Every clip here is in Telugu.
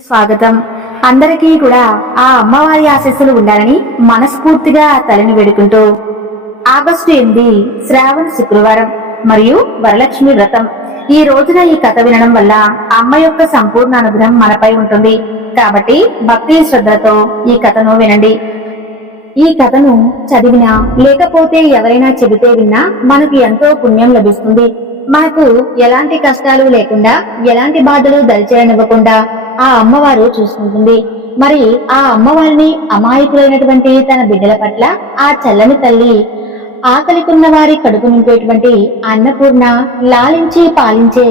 స్వాగతం. అందరికీ కూడా ఆ అమ్మవారి ఆశీస్సులు ఉండాలని మనస్ఫూర్తిగా తలని వేడుకుంటూ ఆగస్టు ఎనిమిది శ్రావణ శుక్రవారం మరియు వరలక్ష్మి వ్రతం. ఈ రోజున ఈ కథ వినడం వల్ల అమ్మ యొక్క సంపూర్ణ అనుగ్రహం మనపై ఉంటుంది. కాబట్టి భక్తి శ్రద్ధతో ఈ కథను వినండి. ఈ కథను చదివినా లేకపోతే ఎవరైనా చెబితే విన్నా మనకు ఎంతో పుణ్యం లభిస్తుంది. మనకు ఎలాంటి కష్టాలు లేకుండా ఎలాంటి బాధలు దరిచేరనివ్వకుండా ఆ అమ్మవారు చూసుకుంటుంది. మరి ఆ అమ్మవారిని అమాయకులైనటువంటి తన బిడ్డల పట్ల ఆ చల్లని తల్లి ఆకలికున్న వారి కడుపు నింపేటువంటి అన్నపూర్ణ లాలించి పాలించే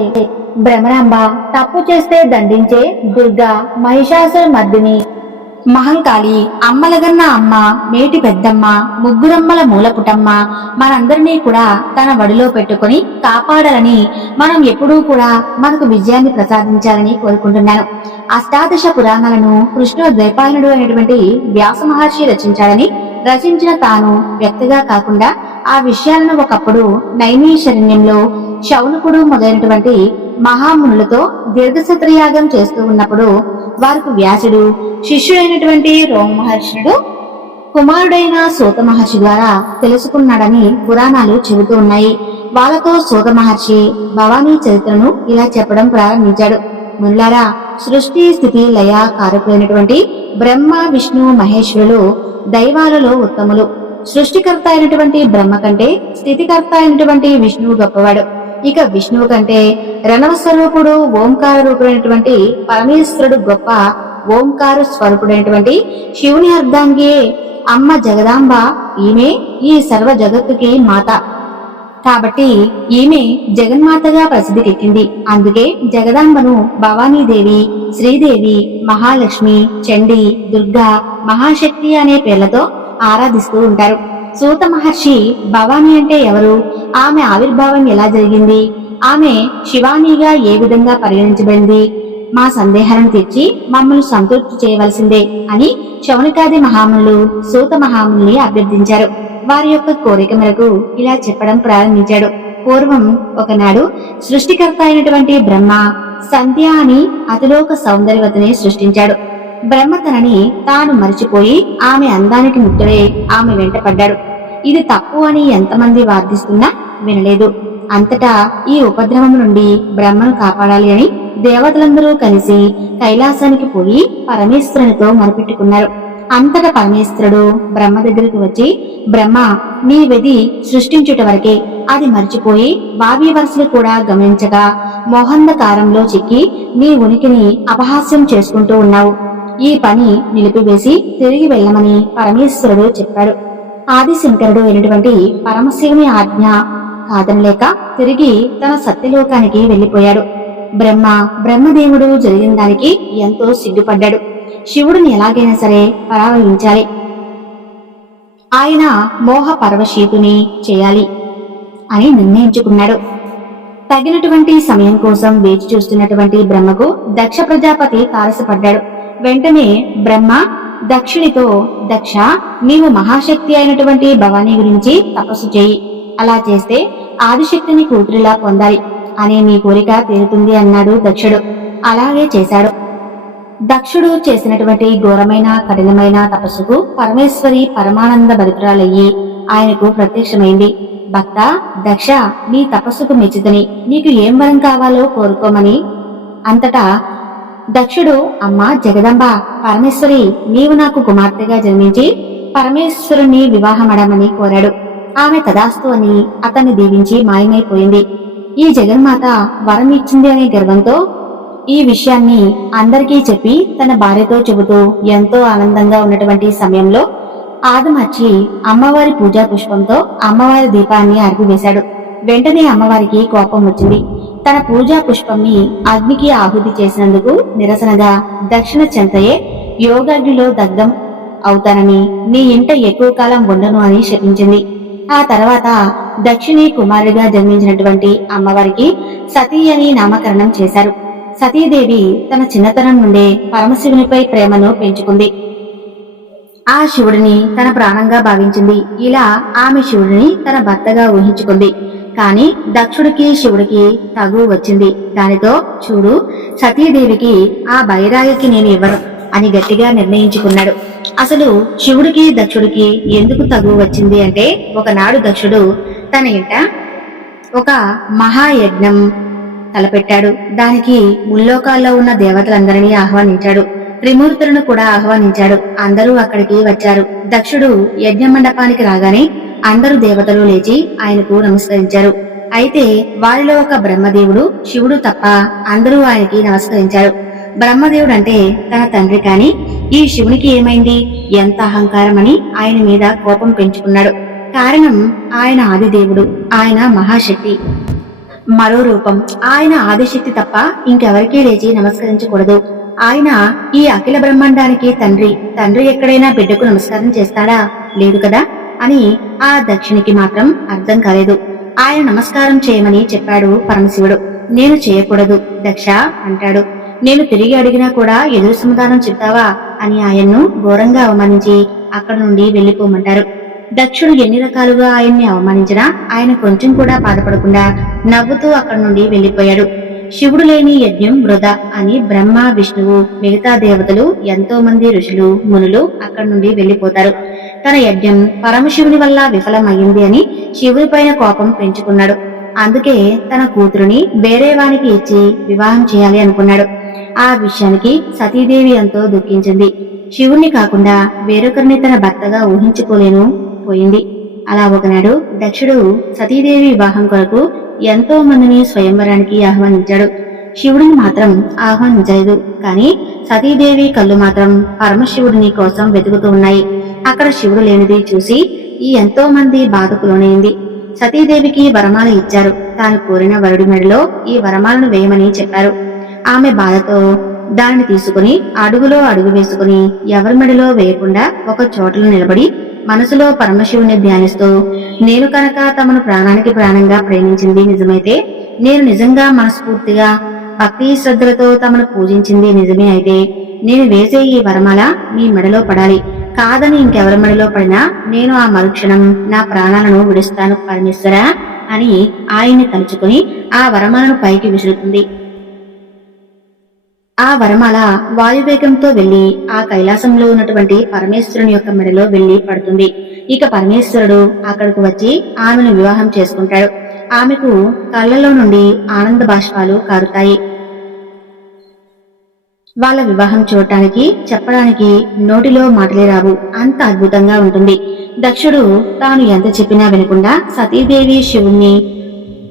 భ్రమరాంబ తప్పు చేస్తే దండించే దుర్గా మహిషాసుర మర్దిని మహంకాళి అమ్మలగన్న అమ్మ మేటి పెద్దమ్మ ముగ్గురమ్మల మూలపుటమ్మ మనందరినీ కూడా తన వడిలో పెట్టుకొని కాపాడాలని మనం ఎప్పుడూ కూడా మనకు విజయాన్ని ప్రసాదించాలని కోరుకుంటున్నాను. అష్టాదశ పురాణాలను కృష్ణ ద్వైపాయనుడు అనేటువంటి వ్యాస మహర్షి రచించాడని రచించిన తాను వ్యక్తిగా కాకుండా ఆ విషయాలను ఒకప్పుడు నైమిషరణ్యంలో శౌనకుడు మొదలైనటువంటి మహామునులతో దీర్ఘశత్రయాగం చేస్తూ ఉన్నప్పుడు వారికి వ్యాసుడు శిష్యుడైనటువంటి రోమ మహర్షుడు కుమారుడైన సూత మహర్షి ద్వారా తెలుసుకున్నాడని పురాణాలు చెబుతూ ఉన్నాయి. వాళ్ళతో సూత మహర్షి భవానీ చరిత్రను ఇలా చెప్పడం ప్రారంభించాడు. ముల్లారా సృష్టి స్థితి లయ కారకులైనటువంటి బ్రహ్మ విష్ణు మహేశ్వరులు దైవాలలో ఉత్తములు. సృష్టికర్త అయినటువంటి బ్రహ్మ కంటే స్థితికర్త అయినటువంటి విష్ణువు గొప్పవాడు. ఇక విష్ణువు కంటే రణవ స్వరూపుడు ఓంకార రూపుడైనటువంటి పరమేశ్వరుడు గొప్ప ఓంకార స్వరూపుడైనటువంటి శివుని అర్ధాంగే అమ్మ జగదాంబ ఈమె ఈ సర్వ జగత్తుకి మాత. కాబట్టి ఈమె జగన్మాతగా ప్రసిద్ధికెక్కింది అందుకే జగదాంబను భవానీదేవి శ్రీదేవి మహాలక్ష్మి చండి దుర్గా మహాశక్తి అనే పేర్లతో ఆరాధిస్తూ ఉంటారు. సూత మహర్షి భవానీ అంటే ఎవరు? ఆమె ఆవిర్భావం ఎలా జరిగింది? ఆమె శివానీగా ఏ విధంగా పరిగణించబడింది? మా సందేహాలను తెచ్చి మమ్మల్ని సంతృప్తి చేయవలసిందే అని శౌనికాది మహాములు సూత మహాముల్ని అభ్యర్థించారు. వారి యొక్క కోరిక మేరకు ఇలా చెప్పడం ప్రారంభించాడు. పూర్వం ఒకనాడు సృష్టికర్త అయినటువంటి బ్రహ్మ సంధ్య అని అతిలోక సౌందర్యవతిని సృష్టించాడు. బ్రహ్మ తనని తాను మరిచిపోయి ఆమె అందానికి ముగ్ధుడై ఆమె వెంట పడ్డాడు. ఇది తప్పు అని ఎంతమంది వాదిస్తున్నా వినలేదు. అంతటా ఈ ఉపద్రవం నుండి బ్రహ్మను కాపాడాలి అని దేవతలందరూ కలిసి కైలాసానికి పోయి పరమేశ్వరునితో మొరపెట్టుకున్నారు. అంతట పరమేశ్వరుడు బ్రహ్మ దగ్గరికి వచ్చి బ్రహ్మ నీ విధి సృష్టించుట వరకే. అది మర్చిపోయి భావి వరుసలు కూడా గమనించగా మోహంధకారంలో చిక్కి నీ ఉనికిని అపహాస్యం చేసుకుంటూ ఉన్నావు. ఈ పని నిలిపివేసి తిరిగి వెళ్ళమని పరమేశ్వరుడు చెప్పాడు. ఆదిశంకరుడు అయినటువంటి పరమశివుని ఆజ్ఞ కాదనలేక తిరిగి తన సత్యలోకానికి వెళ్ళిపోయాడు బ్రహ్మ బ్రహ్మదేవుడు జరిగిన దానికి ఎంతో సిగ్గుపడ్డాడు. శివుడిని ఎలాగైనా సరే పరావహించాలి. ఆయన మోహ పరవశీతుని చేయాలి అని నిర్ణయించుకున్నాడు. తగినటువంటి సమయం కోసం వేచి చూస్తున్నటువంటి బ్రహ్మకు దక్ష ప్రజాపతి తారసపడ్డాడు. వెంటనే బ్రహ్మ దక్షునితో దక్ష నీవు మహాశక్తి అయినటువంటి భవానీ గురించి తపస్సు చేయి. అలా చేస్తే ఆదిశక్తిని కూతురిలా పొందాలి అనే నీ కోరిక తీరుతుంది అన్నాడు దక్షుడు. అలాగే చేశాడు. దక్షుడు చేసినటువంటి ఘోరమైన కఠినమైన తపస్సుకు పరమేశ్వరి పరమానంద భరితురాలయ్యి ఆయనకు ప్రత్యక్షమైంది. భక్త దక్ష నీ తపస్సుకు మెచ్చుదని నీకు ఏం వరం కావాలో కోరుకోమని అంతటా దక్షుడు అమ్మా జగదంబ పరమేశ్వరి నీవు నాకు కుమార్తెగా జన్మించి పరమేశ్వరుని వివాహమడమని కోరాడు. ఆమె తదాస్తు అని అతన్ని దీవించి మాయమైపోయింది. ఈ జగన్మాత వరం ఇచ్చింది అనే గర్వంతో ఈ విషయాన్ని అందరికీ చెప్పి తన భార్యతో చెబుతూ ఎంతో ఆనందంగా ఉన్నటువంటి సమయంలో ఆదమర్చి అమ్మవారి పూజా పుష్పంతో అమ్మవారి దీపాన్ని అరిపివేశాడు. వెంటనే అమ్మవారికి కోపం వచ్చింది. తన పూజా పుష్పంని అగ్నికి ఆహుతి చేసినందుకు నిరసనగా దక్షిణ చెంతయే యోగాగ్నిలో దగ్ధం అవుతానని నీ ఇంట ఎక్కువ కాలం ఉండను అని శపించింది. ఆ తర్వాత దక్షిణి కుమారుడిగా జన్మించినటువంటి అమ్మవారికి సతీ అని నామకరణం చేశారు. సతీదేవి తన చిన్నతనం నుండే పరమశివునిపై ప్రేమను పెంచుకుంది. ఆ శివుడిని తన ప్రాణంగా భావించింది. ఇలా ఆమె శివుడిని తన భర్తగా ఊహించుకుంది. కాని దక్షుడికి శివుడికి తగు వచ్చింది. దానితో చూడు సతీదేవికి ఆ బైరాగికి నేను ఇవ్వను అని గట్టిగా నిర్ణయించుకున్నాడు. అసలు శివుడికి దక్షుడికి ఎందుకు తగు వచ్చింది అంటే ఒకనాడు దక్షుడు తన ఇంట ఒక మహాయజ్ఞం తలపెట్టాడు. దానికి ముల్లోకాల్లో ఉన్న దేవతలందరినీ ఆహ్వానించాడు. త్రిమూర్తులను కూడా ఆహ్వానించాడు. అందరూ అక్కడికి వచ్చారు. దక్షుడు యజ్ఞ మండపానికి రాగానే అందరు దేవతలు లేచి ఆయనకు నమస్కరించారు. అయితే వారిలో ఒక బ్రహ్మదేవుడు శివుడు తప్ప అందరూ ఆయనకి నమస్కరించారు. బ్రహ్మదేవుడు అంటే తన తండ్రి కాని ఈ శివునికి ఏమైంది? ఎంత అహంకారం అని ఆయన మీద కోపం పెంచుకున్నాడు. కారణం ఆయన ఆదిదేవుడు ఆయన మహాశక్తి. మరో రూపం ఆయన ఆదిశక్తి తప్ప ఇంకెవరికీ లేచి నమస్కరించకూడదు. ఆయన ఈ అఖిల బ్రహ్మాండానికి తండ్రి తండ్రి ఎక్కడైనా బిడ్డకు నమస్కారం చేస్తాడా? లేదు కదా? అని ఆ దక్షిణికి మాత్రం అర్థం కాలేదు. ఆయన నమస్కారం చేయమని చెప్పాడు పరమశివుడు. నేను చేయకూడదు దక్ష అంటాడు. నేను తిరిగి అడిగినా కూడా ఎదురు సమాధానం చెప్తావా అని ఆయన్ను ఘోరంగా అవమానించి అక్కడ నుండి వెళ్ళిపోమంటారు దక్షుడు ఎన్ని రకాలుగా ఆయన్ని అవమానించినా ఆయన కొంచెం కూడా బాధపడకుండా నవ్వుతూ అక్కడి నుండి వెళ్ళిపోయాడు శివుడు లేని యజ్ఞం వృధా అని బ్రహ్మ విష్ణువు మిగతా దేవతలు ఎంతో మంది ఋషులు మునులు అక్కడి నుండి వెళ్ళిపోతారు తన యజ్ఞం పరమశివుని వల్ల విఫలమైంది అని శివుని పైన కోపం పెంచుకున్నాడు. అందుకే తన కూతురుని వేరే వానికి ఇచ్చి వివాహం చేయాలి అనుకున్నాడు. ఆ విషయానికి సతీదేవి ఎంతో దుఃఖించింది. శివుణ్ణి కాకుండా వేరొకరిని తన భర్తగా ఊహించుకోలేను పోయింది. అలా ఒకనాడు దక్షుడు సతీదేవి వివాహం కొరకు ఎంతో మందిని స్వయంవరానికి ఆహ్వానించాడు. శివుడిని మాత్రం ఆహ్వానించలేదు. కానీ సతీదేవి కళ్ళు మాత్రం పరమశివుడిని కోసం వెతుకుతూ ఉన్నాయి. అక్కడ శివుడు లేనిది చూసి ఈ ఎంతో మంది బాధకు లోనైంది సతీదేవికి వరమాల ఇచ్చారు. తాను కోరిన వరుడి మెడలో ఈ వరమాలను వేయమని చెప్పారు. ఆమె బాధతో దాన్ని తీసుకుని అడుగులో అడుగు వేసుకుని ఎవరి మెడలో వేయకుండా ఒక చోటలో నిలబడి మనసులో పరమశివుని ధ్యానిస్తూ నేను కనుక తమను ప్రాణానికి ప్రాణంగా ప్రేమించింది నిజమైతే నేను నిజంగా మనస్ఫూర్తిగా భక్తి శ్రద్ధలతో తమను పూజించింది నిజమే అయితే నేను వేసే ఈ వరమాల మీ మెడలో పడాలి. కాదని ఇంకెవరి మెడలో పడినా నేను ఆ మరుక్షణం నా ప్రాణాలను విడుస్తాను పరమేశ్వరా అని ఆయన్ని తలుచుకుని ఆ వరమాలను పైకి విసురుతుంది. ఆ వరమాల వాయువేగంతో వెళ్ళి ఆ కైలాసంలో ఉన్నటువంటి పరమేశ్వరుని యొక్క మెడలో వెళ్ళి పడుతుంది. ఇక పరమేశ్వరుడు అక్కడికి వచ్చి ఆమెను వివాహం చేసుకుంటాడు. ఆమెకు కళ్ళలో నుండి ఆనంద బాష్పాలు కారుతాయి. వాళ్ళ వివాహం చూడటానికి చెప్పడానికి నోటిలో మాటలే రావు. అంత అద్భుతంగా ఉంటుంది. దక్షుడు తాను ఎంత చెప్పినా వినకుండా సతీదేవి శివుణ్ణి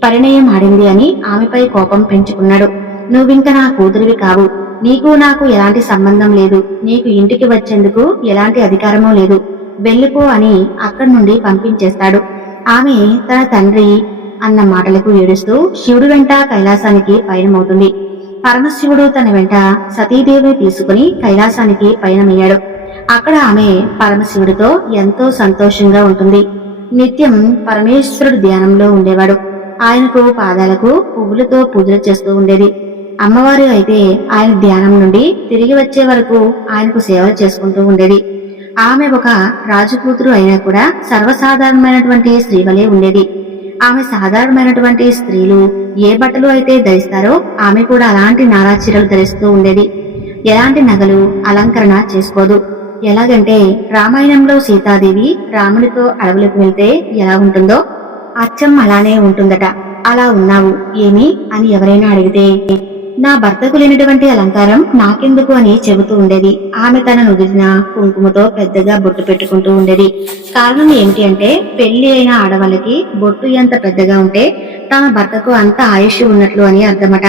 పరిణయం ఆడింది అని ఆమెపై కోపం పెంచుకున్నాడు. నువ్వింక నా కూతురివి కావు. నీకు నాకు ఎలాంటి సంబంధం లేదు. నీకు ఇంటికి వచ్చేందుకు ఎలాంటి అధికారమూ లేదు. వెళ్ళిపో అని అక్కడి నుండి పంపించేస్తాడు. ఆమె తన తండ్రి అన్న మాటలకు ఏడుస్తూ శివుడు వెంట కైలాసానికి పయనమవుతుంది. పరమశివుడు తన వెంట సతీదేవిని తీసుకుని కైలాసానికి పయనమయ్యాడు. అక్కడ ఆమె పరమశివుడితో ఎంతో సంతోషంగా ఉంటుంది. నిత్యం పరమేశ్వరుడు ధ్యానంలో ఉండేవాడు. ఆయనకు పాదాలకు పువ్వులతో పూజలు చేస్తూ ఉండేది. అమ్మవారు అయితే ఆయన ధ్యానం నుండి తిరిగి వచ్చే వరకు ఆయనకు సేవలు చేసుకుంటూ ఉండేది. ఆమె ఒక రాజు కూతురు అయినా కూడా సర్వసాధారణమైనటువంటి స్త్రీవలే ఉండేది. ఆమె సాధారణమైనటువంటి స్త్రీలు ఏ బట్టలు అయితే ధరిస్తారో ఆమె కూడా అలాంటి నారా చీరలు ధరిస్తూ ఉండేది. ఎలాంటి నగలు అలంకరణ చేసుకోదు. ఎలాగంటే రామాయణంలో సీతాదేవి రామునితో అడవులకు వెళ్తే ఎలా ఉంటుందో అచ్చం అలానే ఉంటుందట. అలా ఉన్నావు ఏమి? అని ఎవరైనా అడిగితే నా భర్తకు లేనటువంటి అలంకారం నాకెందుకు అని చెబుతూ ఉండేది. ఆమె తన నుదిరిన కుంకుమతో పెద్దగా బొట్టు పెట్టుకుంటూ ఉండేది. కారణం ఏమిటి అంటే పెళ్ళి అయిన ఆడవాళ్ళకి బొట్టు ఎంత పెద్దగా ఉంటే తమ భర్తకు అంత ఆయుష్ ఉన్నట్లు అని అర్థమట.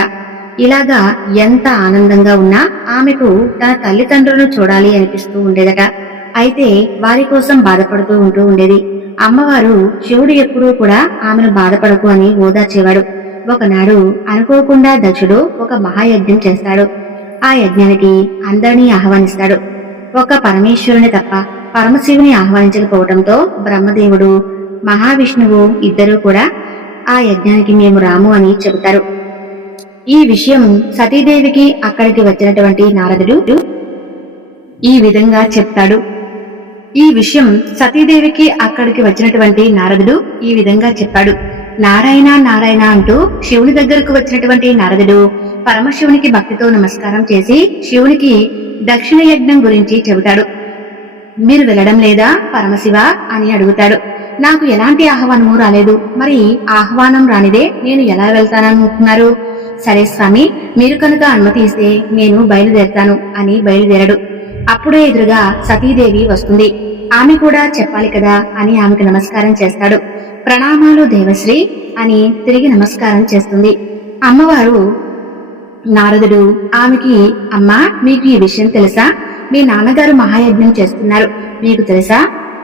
ఇలాగా ఎంత ఆనందంగా ఉన్నా ఆమెకు తన తల్లిదండ్రులను చూడాలి అనిపిస్తూ ఉండేదట. అయితే వారి కోసం బాధపడుతూ ఉంటూ ఉండేది. అమ్మవారు శివుడు ఎప్పుడూ కూడా ఆమెను బాధపడకు అని ఓదార్చేవాడు ఒకనాడు అనుకోకుండా దక్షుడు ఒక మహాయజ్ఞం చేస్తాడు. ఆ యజ్ఞానికి అందరినీ ఆహ్వానిస్తాడు. ఒక పరమేశ్వరుని తప్ప పరమశివుని ఆహ్వానించకపోవడంతో బ్రహ్మదేవుడు మహావిష్ణువు ఇద్దరూ కూడా ఆ యజ్ఞానికి మేము రాము అని చెబుతారు. ఈ విషయం సతీదేవికి అక్కడికి వచ్చినటువంటి నారదుడు ఈ విధంగా చెప్తాడు. ఈ విషయం సతీదేవికి అక్కడికి వచ్చినటువంటి నారదుడు ఈ విధంగా చెప్పాడు. నారాయణ నారాయణ అంటూ శివుని దగ్గరకు వచ్చినటువంటి నారదుడు పరమశివునికి భక్తితో నమస్కారం చేసి శివునికి దక్షిణ యజ్ఞం గురించి చెబుతాడు. మీరు వెళ్ళడం లేదా? పరమశివ అని అడుగుతాడు. నాకు ఎలాంటి ఆహ్వానము రాలేదు. మరి ఆహ్వానం రానిదే నేను ఎలా వెళ్తాననుకుంటున్నారు సరే స్వామి మీరు కనుక అనుమతి ఇస్తే నేను బయలుదేరుతాను అని బయలుదేరడు. అప్పుడే ఎదురుగా సతీదేవి వస్తుంది. ఆమె కూడా చెప్పాలి కదా అని ఆమెకు నమస్కారం చేస్తాడు. ప్రణామాలు దేవశ్రీ అని తిరిగి నమస్కారం చేస్తుంది. అమ్మవారు నారదుడు ఆమెకి అమ్మా మీకు ఈ విషయం తెలుసా? మీ నాన్నగారు మహాయజ్ఞం చేస్తున్నారు. మీకు తెలుసా?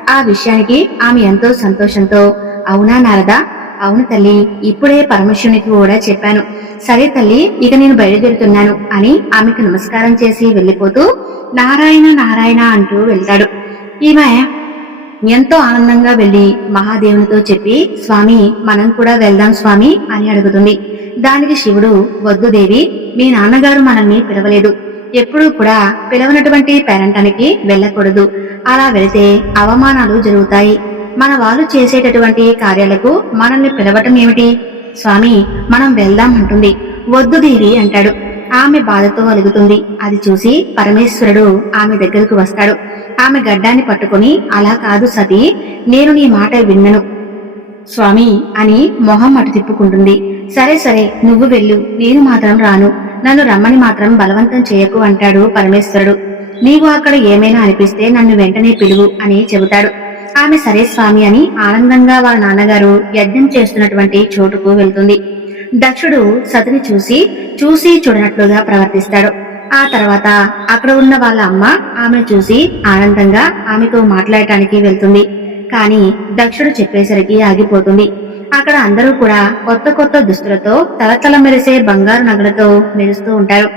ఆ విషయానికి ఆమె ఎంతో సంతోషంతో అవునా నారదా? అవును తల్లి ఇప్పుడే పరమశివునికి కూడా చెప్పాను. సరే తల్లి ఇక నేను బయలుదేరుతున్నాను అని ఆమెకు నమస్కారం చేసి వెళ్ళిపోతూ నారాయణ నారాయణ అంటూ వెళ్తాడు. ఈమె ఎంతో ఆనందంగా వెళ్ళి మహాదేవునితో చెప్పి స్వామి మనం కూడా వెళ్దాం స్వామి అని అడుగుతుంది. దానికి శివుడు వద్దు దేవి మీ నాన్నగారు మనల్ని పిలవలేదు. ఎప్పుడూ కూడా పిలవనటువంటి పేరంటానికి వెళ్ళకూడదు. అలా వెళితే అవమానాలు జరుగుతాయి. మన వాళ్ళు చేసేటటువంటి కార్యాలకు మనల్ని పిలవటం ఏమిటి? స్వామి మనం వెళ్దాం అంటుంది. వద్దు దేవి అంటాడు. ఆమె బాధతో అలుగుతుంది. అది చూసి పరమేశ్వరుడు ఆమె దగ్గరకు వస్తాడు. ఆమె గడ్డాన్ని పట్టుకొని అలా కాదు సతీ నేను నీ మాట విన్నను. స్వామి అని మొహం అటు తిప్పుకుంటుంది. సరే సరే నువ్వు వెళ్ళు. నేను మాత్రం రాను. నన్ను రమ్మని మాత్రం బలవంతం చేయకు అంటాడు పరమేశ్వరుడు. నీవు అక్కడ ఏమైనా అనిపిస్తే నన్ను వెంటనే పిలువు అని చెబుతాడు. ఆమె సరే స్వామి అని ఆనందంగా వాళ్ళ నాన్నగారు యజ్ఞం చేస్తున్నటువంటి చోటుకు వెళ్తుంది. దక్షుడు సతిని చూసి చూసి చూడనట్లుగా ప్రవర్తిస్తాడు. ఆ తర్వాత అక్కడ ఉన్న వాళ్ళ అమ్మ ఆమెను చూసి ఆనందంగా ఆమెతో మాట్లాడటానికి వెళ్తుంది. కానీ దక్షుడు చెప్పేసరికి ఆగిపోతుంది. అక్కడ అందరూ కూడా కొత్త కొత్త దుస్తులతో తలతల మెరిసే బంగారు నగలతో మెరుస్తూ ఉంటారు.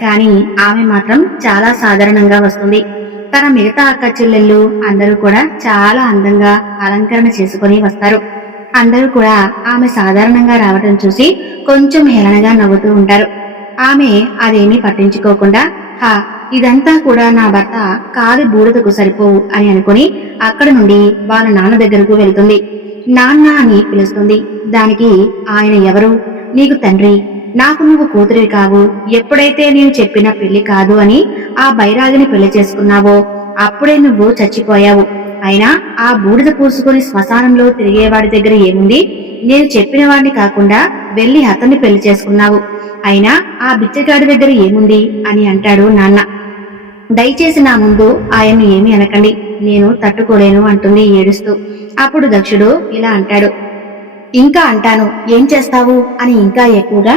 కానీ ఆమె మాత్రం చాలా సాధారణంగా వస్తుంది. తన మిగతా అక్క చెల్లెళ్ళు అందరూ కూడా చాలా అందంగా అలంకరణ చేసుకుని వస్తారు. అందరూ కూడా ఆమె సాధారణంగా రావటం చూసి కొంచెం హేళనగా నవ్వుతూ ఉంటారు. ఆమె అదేమీ పట్టించుకోకుండా హా ఇదంతా కూడా నా భర్త కాలి బూడిదకు సరిపోవు అని అనుకుని అక్కడ నుండి వాళ్ళ నాన్న దగ్గరకు వెళ్తుంది. నాన్న అని పిలుస్తుంది. దానికి ఆయన ఎవరు? నీకు తండ్రి? నాకు నువ్వు కూతురి కావు. ఎప్పుడైతే నేను చెప్పిన పెళ్ళి కాదు అని ఆ బైరాగిని పెళ్ళి చేసుకున్నావో అప్పుడే నువ్వు చచ్చిపోయావు. అయినా ఆ బూడిద పూసుకొని శ్మశానంలో తిరిగేవాడి దగ్గర ఏముంది? నేను చెప్పిన వాడిని కాకుండా వెళ్ళి అతన్ని పెళ్ళి చేసుకున్నావు. అయినా ఆ బిచ్చగాడి దగ్గర ఏముంది? అని అంటాడు నాన్న. దయచేసి నా ముందు ఆయన్ను ఏమి అనకండి. నేను తట్టుకోలేను అంటుంది ఏడుస్తూ. అప్పుడు దక్షుడు ఇలా అంటాడు. ఇంకా అంటాను ఏం చేస్తావు? అని ఇంకా ఎక్కువగా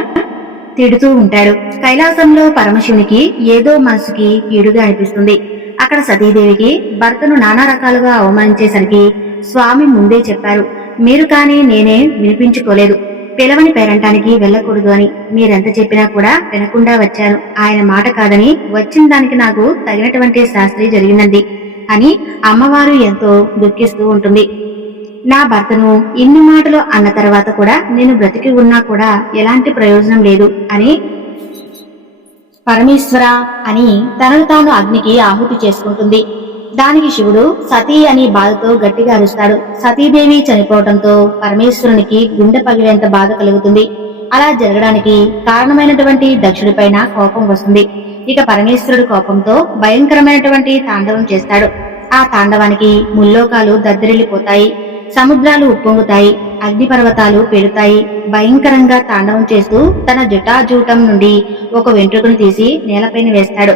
తిడుతూ ఉంటాడు. కైలాసంలో పరమశివునికి ఏదో మనసుకి ఏడుగా అనిపిస్తుంది. అక్కడ సతీదేవికి భర్తను నానా రకాలుగా అవమానించేసరికి స్వామి ముందే చెప్పారు మీరు కానీ నేనే వినిపించుకోలేదు. పిలవని పేరంటానికి వెళ్ళకూడదు అని. మీరెంత చెప్పినా కూడా వినకుండా వచ్చాను. ఆయన మాట కాదని వచ్చిన దానికి నాకు తగినటువంటి శాస్త్రి జరిగిందండి అని అమ్మవారు ఎంతో దుఃఖిస్తూ ఉంటుంది. నా భర్తను ఇన్ని మాటలు అన్న తర్వాత కూడా నేను బ్రతికి ఉన్నా కూడా ఎలాంటి ప్రయోజనం లేదు అని పరమేశ్వర అని తనను తాను అగ్నికి ఆహుతి చేసుకుంటుంది. దానికి శివుడు సతీ అని బాధతో గట్టిగా అరుస్తాడు. సతీదేవి చనిపోవడంతో పరమేశ్వరునికి గుండె పగిలేంత బాధ కలుగుతుంది. అలా జరగడానికి కారణమైనటువంటి దక్షుడిపైన కోపం వస్తుంది. ఇక పరమేశ్వరుడు కోపంతో భయంకరమైనటువంటి తాండవం చేస్తాడు. ఆ తాండవానికి ముల్లోకాలు దద్దరిల్లిపోతాయి. సముద్రాలు ఉప్పొంగుతాయి. అగ్నిపర్వతాలు పెరుతాయి భయంకరంగా తాండవం చేస్తూ తన జటాజూటం నుండి ఒక వెంట్రుకను తీసి నేలపైన వేస్తాడు.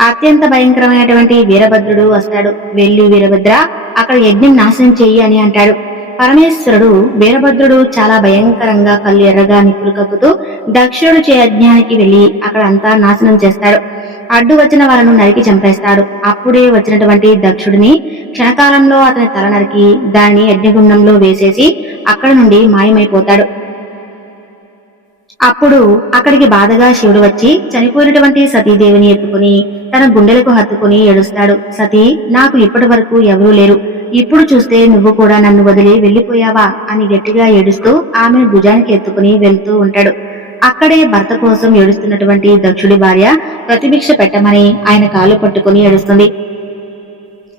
అత్యంత భయంకరమైనటువంటి వీరభద్రుడు వస్తాడు. వెళ్ళి వీరభద్ర అక్కడ యజ్ఞం నాశనం చెయ్యి అని అంటాడు. పరమేశ్వరుడు వీరభద్రుడు చాలా భయంకరంగా కళ్ళు ఎర్రగా నిప్పులు కక్కుతూ దక్షిణుడు చే యజ్ఞానికి వెళ్ళి అక్కడ అంతా నాశనం చేస్తాడు. అడ్డు వచ్చిన వాళ్ళను నరికి చంపేస్తాడు. అప్పుడే వచ్చినటువంటి దక్షుడిని క్షణకాలంలో అతని తల నరికి దాన్ని యజ్ఞగుండంలో వేసేసి అక్కడ నుండి మాయమైపోతాడు. అప్పుడు అక్కడికి బాధగా శివుడు వచ్చి చనిపోయినటువంటి సతీదేవిని ఎత్తుకుని తన గుండెలకు హత్తుకుని ఏడుస్తాడు. సతీ నాకు ఇప్పటి వరకు ఎవరూ లేరు. ఇప్పుడు చూస్తే నువ్వు కూడా నన్ను వదిలి వెళ్ళిపోయావా అని గట్టిగా ఏడుస్తూ ఆమెను భుజానికి ఎత్తుకుని వెళ్తూ ఉంటాడు. అక్కడే భర్త కోసం ఏడుస్తున్నటువంటి దక్షుడి భార్య ప్రతిభిక్ష పెట్టమని ఆయన కాళ్ళు పట్టుకుని ఏడుస్తుంది.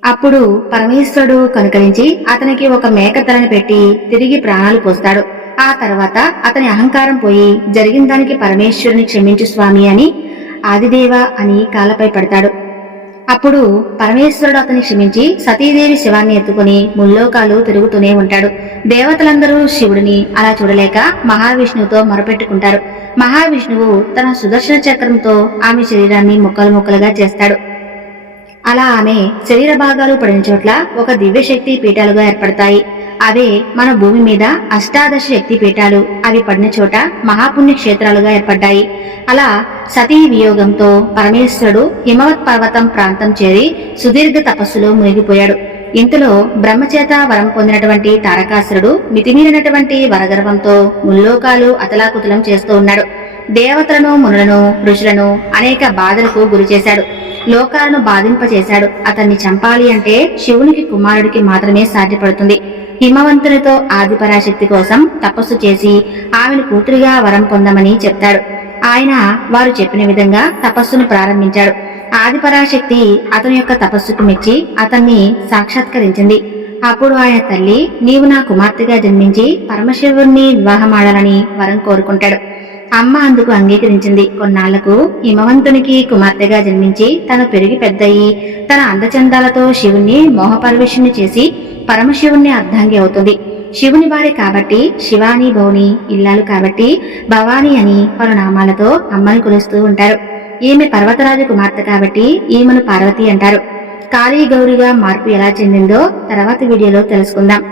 అప్పుడు పరమేశ్వరుడు కనుకరించి అతనికి ఒక మేక తలని పెట్టి తిరిగి ప్రాణాలు పోస్తాడు. ఆ తర్వాత అతని అహంకారం పోయి జరిగిన దానికి పరమేశ్వరుని క్షమించు స్వామి అని ఆదిదేవ అని కాలపై పడతాడు. అప్పుడు పరమేశ్వరుడు అతని క్షమించి సతీదేవి శివాన్ని ఎత్తుకుని ముల్లోకాలు తిరుగుతూనే ఉంటాడు. దేవతలందరూ శివుడిని అలా చూడలేక మహావిష్ణువుతో మొరపెట్టుకుంటారు. మహావిష్ణువు తన సుదర్శన చక్రంతో ఆమె శరీరాన్ని ముక్కలు ముక్కలుగా చేస్తాడు. అలా ఆమె శరీర భాగాలు పడిన చోట్ల ఒక దివ్యశక్తి పీఠాలుగా ఏర్పడతాయి. అవే మన భూమి మీద అష్టాదశ శక్తి పీఠాలు. అవి పడిన చోట మహాపుణ్య క్షేత్రాలుగా ఏర్పడ్డాయి. అలా సతీ వియోగంతో పరమేశ్వరుడు హిమవత్ పర్వతం ప్రాంతం చేరి సుదీర్ఘ తపస్సులో మునిగిపోయాడు. ఇంతలో బ్రహ్మచేత వరం పొందినటువంటి తారకాసురుడు మితిమీరినటువంటి వరగర్వంతో ముల్లోకాలు అతలాకుతలం చేస్తూ ఉన్నాడు. దేవతలను మునులను ఋషులను అనేక బాధలకు గురి చేశాడు లోకాలను బాధింపచేశాడు అతన్ని చంపాలి అంటే శివునికి కుమారుడికి మాత్రమే సాధ్యపడుతుంది. హిమవంతునితో ఆదిపరాశక్తి కోసం తపస్సు చేసి ఆమెను కూతురిగా వరం పొందమని చెప్తాడు. ఆయన వారు చెప్పిన విధంగా తపస్సును ప్రారంభించాడు. ఆదిపరాశక్తి అతని యొక్క తపస్సుకు మెచ్చి అతన్ని సాక్షాత్కరించింది. అప్పుడు ఆయన తల్లి నీవు నా కుమార్తెగా జన్మించి పరమశివుణ్ణి వివాహమాడాలని వరం కోరుకుంటాడు. అమ్మ అందుకు అంగీకరించింది. కొన్నాళ్ళకు హిమవంతునికి కుమార్తెగా జన్మించి తను పెరిగి పెద్దయి తన అందచందాలతో శివుణ్ణి మోహపరవేశుణ్ణి చేసి పరమశివుణ్ణి అర్ధాంగి అవుతుంది. శివుని వారే కాబట్టి శివాని భౌని ఇల్లాలు కాబట్టి భవాని అని పలు నామాలతో అమ్మను కొలుస్తూ ఉంటారు. ఈమె పర్వతరాజు కుమార్తె కాబట్టి ఈమెను పార్వతి అంటారు. కాళీ గౌరిగా మార్పు ఎలా చెందిందో తర్వాత వీడియోలో తెలుసుకుందాం.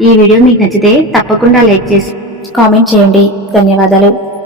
ఈ వీడియో మీకు నచ్చితే తప్పకుండా లైక్ చేసి కామెంట్ చేయండి. ధన్యవాదాలు.